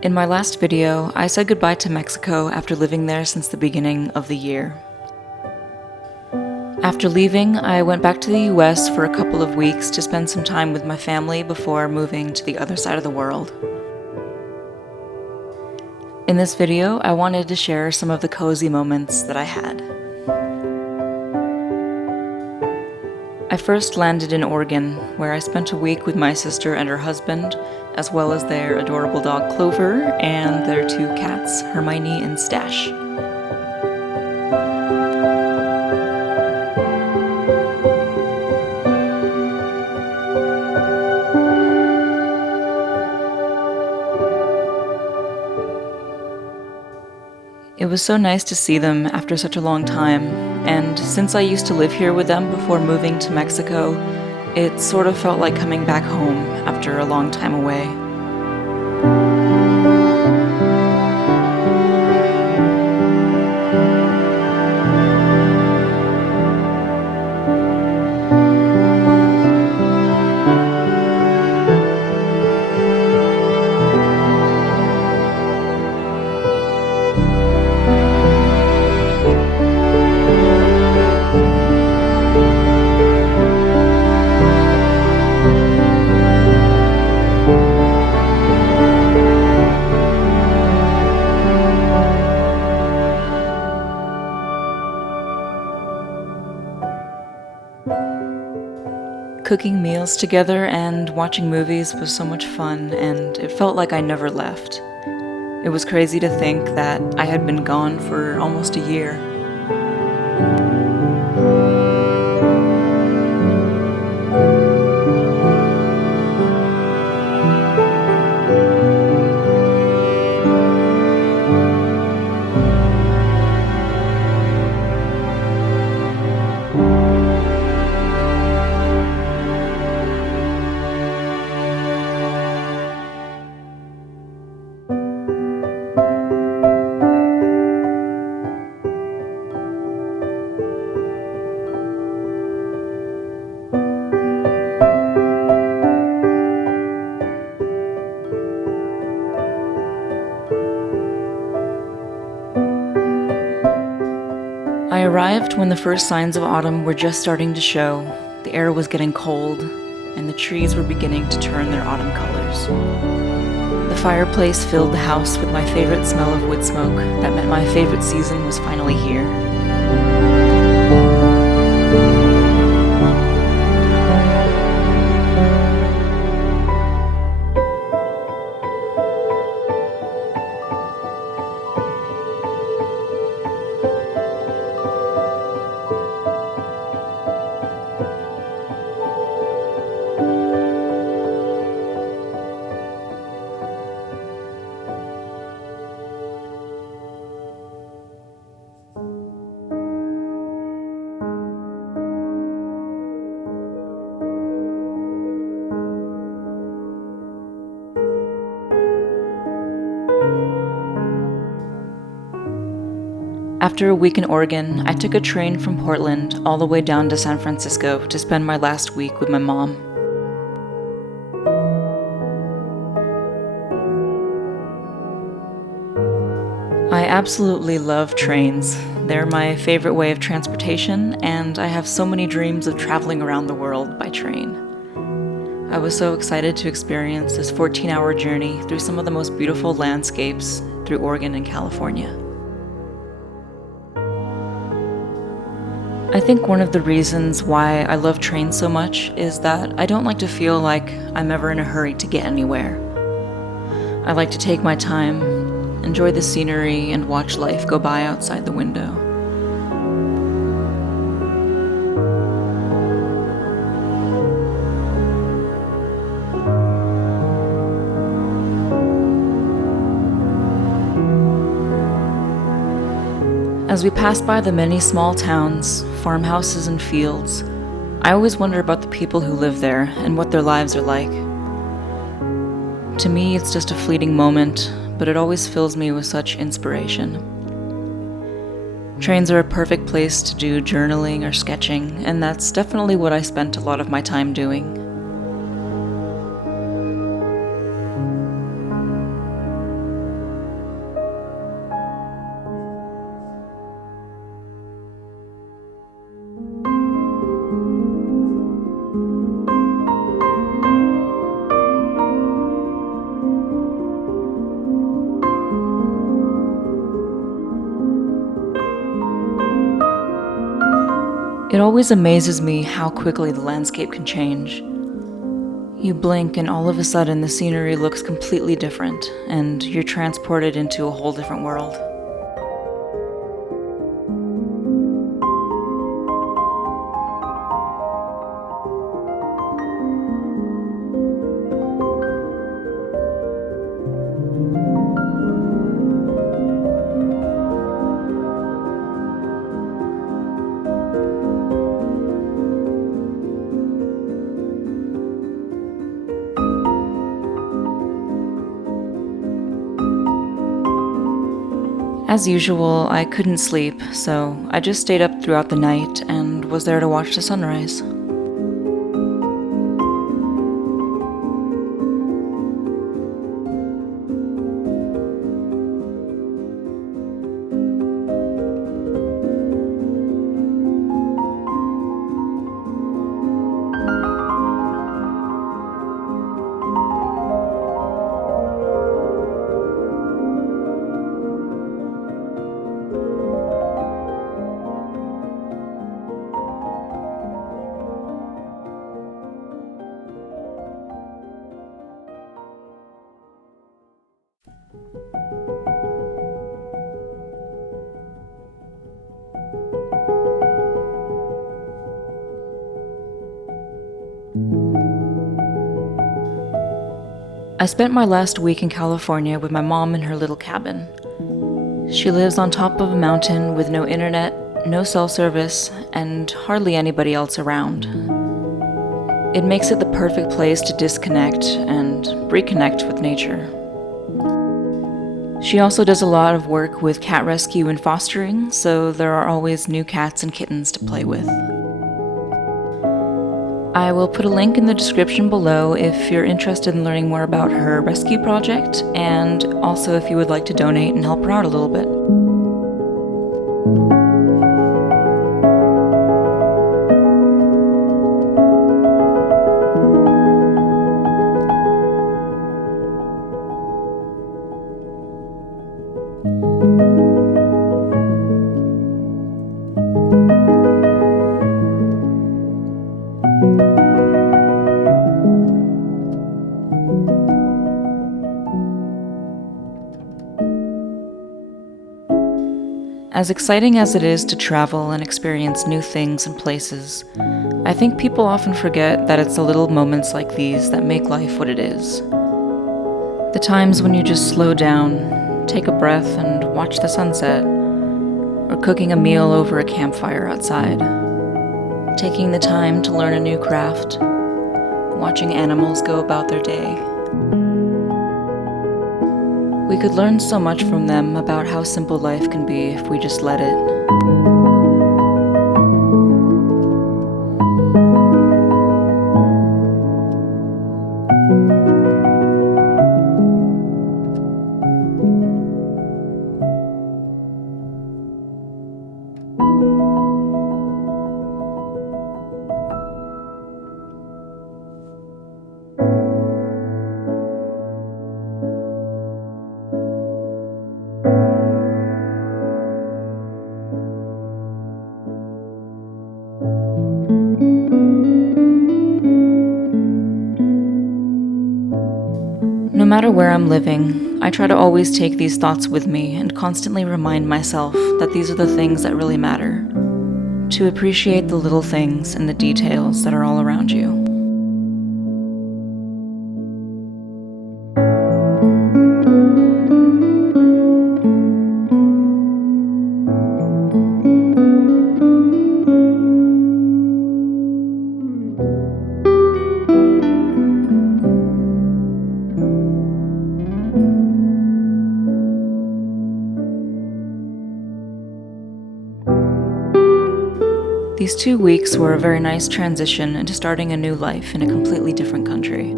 In my last video, I said goodbye to Mexico after living there since the beginning of the year. After leaving, I went back to the US for a couple of weeks to spend some time with my family before moving to the other side of the world. In this video, I wanted to share some of the cozy moments that I had. I first landed in Oregon, where I spent a week with my sister and her husband, as well as their adorable dog Clover and their two cats, Hermione and Stash. It was so nice to see them after such a long time, and since I used to live here with them before moving to Mexico, it sort of felt like coming back home after a long time away. Cooking meals together and watching movies was so much fun, and it felt like I never left. It was crazy to think that I had been gone for almost a year. I arrived when the first signs of autumn were just starting to show. The air was getting cold, and the trees were beginning to turn their autumn colors. The fireplace filled the house with my favorite smell of wood smoke. That meant my favorite season was finally here. After a week in Oregon, I took a train from Portland all the way down to San Francisco to spend my last week with my mom. I absolutely love trains. They're my favorite way of transportation, and I have so many dreams of traveling around the world by train. I was so excited to experience this 14-hour journey through some of the most beautiful landscapes through Oregon and California. I think one of the reasons why I love trains so much is that I don't like to feel like I'm ever in a hurry to get anywhere. I like to take my time, enjoy the scenery, and watch life go by outside the window. As we pass by the many small towns, farmhouses, and fields, I always wonder about the people who live there and what their lives are like. To me, it's just a fleeting moment, but it always fills me with such inspiration. Trains are a perfect place to do journaling or sketching, and that's definitely what I spent a lot of my time doing. It always amazes me how quickly the landscape can change. You blink and all of a sudden the scenery looks completely different, and you're transported into a whole different world. As usual, I couldn't sleep, so I just stayed up throughout the night and was there to watch the sunrise. I spent my last week in California with my mom in her little cabin. She lives on top of a mountain with no internet, no cell service, and hardly anybody else around. It makes it the perfect place to disconnect and reconnect with nature. She also does a lot of work with cat rescue and fostering, so there are always new cats and kittens to play with. I will put a link in the description below if you're interested in learning more about her rescue project, and also if you would like to donate and help her out a little bit. As exciting as it is to travel and experience new things and places, I think people often forget that it's the little moments like these that make life what it is. The times when you just slow down, take a breath, and watch the sunset, or cooking a meal over a campfire outside, taking the time to learn a new craft, watching animals go about their day. We could learn so much from them about how simple life can be if we just let it. No matter where I'm living, I try to always take these thoughts with me and constantly remind myself that these are the things that really matter. To appreciate the little things and the details that are all around you. These 2 weeks were a very nice transition into starting a new life in a completely different country.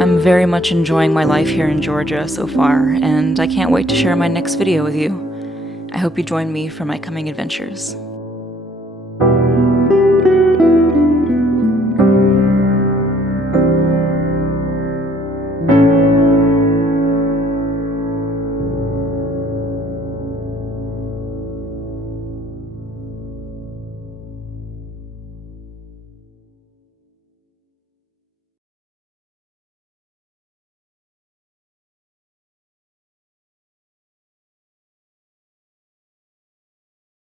I'm very much enjoying my life here in Georgia so far, and I can't wait to share my next video with you. I hope you join me for my coming adventures.